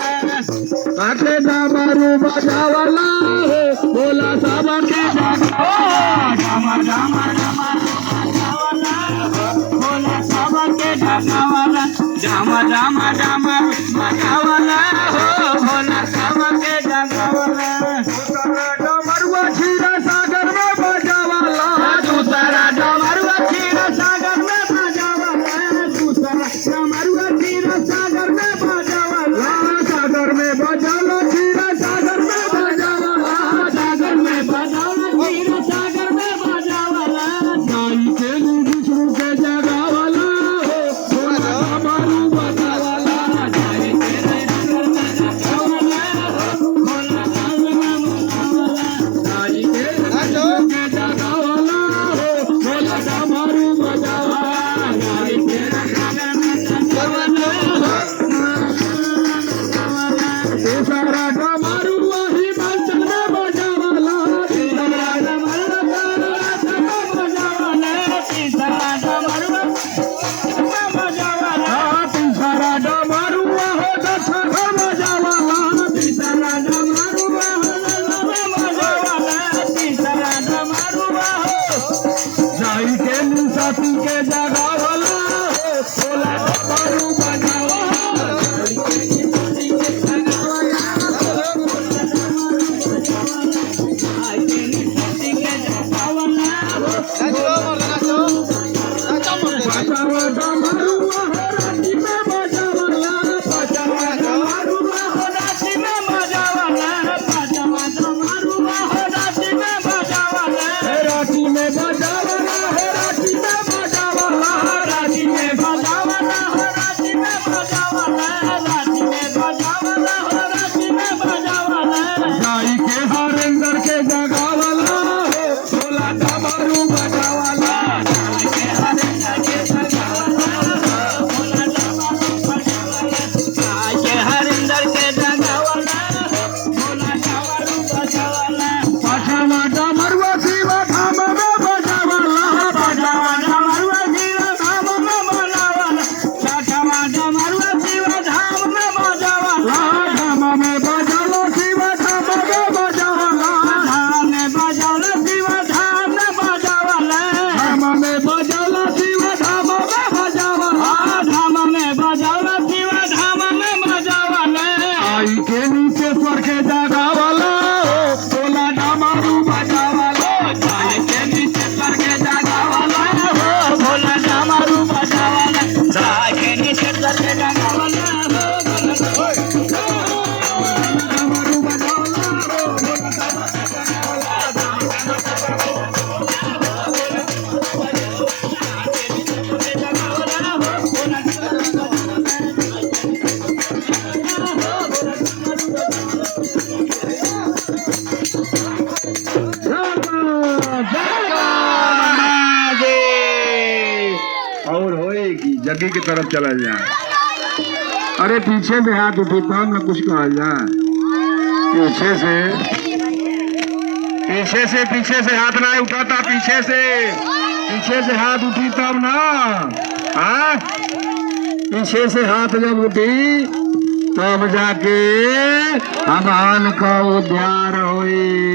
आके डमरू बजावला हो भोला साबा के डमर डमर डमर बजावला भोला साबा के डमर डमर डमर डमर बजावला हो भोला साबा के डमर डमरुआ क्षीर सागर में बजावला दूसरा डमरुआ क्षीर सागर में बजावला दूसरा डमरुआ क्षीर सागर में बजावला सागर में बजावला क्षीर सागर में बजावला सागर में बजावला क्षीर सागर में बजावला साई के विष्णु के जगावला हो भोला डमरू बजावला साई के विष्णु के जगावला हो भोला डमरू बजावला साई के विष्णु के जगावला हो भोला डमरू बजावला साई के तीसरा डमरू वही बंचन में बजावला तीसरा डमरू बजावला तीसरा डमरू बजावला तीसरा डमरू हो दशा बजावला तीसरा डमरू बजावला तीसरा डमरू हो जाई के निसाती के जगावला हो भोला डमरू बजावला जग्गी की तरफ चला जाए। अरे पीछे से हाथ उठी तब न कुछ कहा जाए। पीछे से हाथ ना उठाता, पीछे से हाथ उठी तब ना। हाँ पीछे से हाथ जब उठी तब जाके भगवान का उद्धार हुई।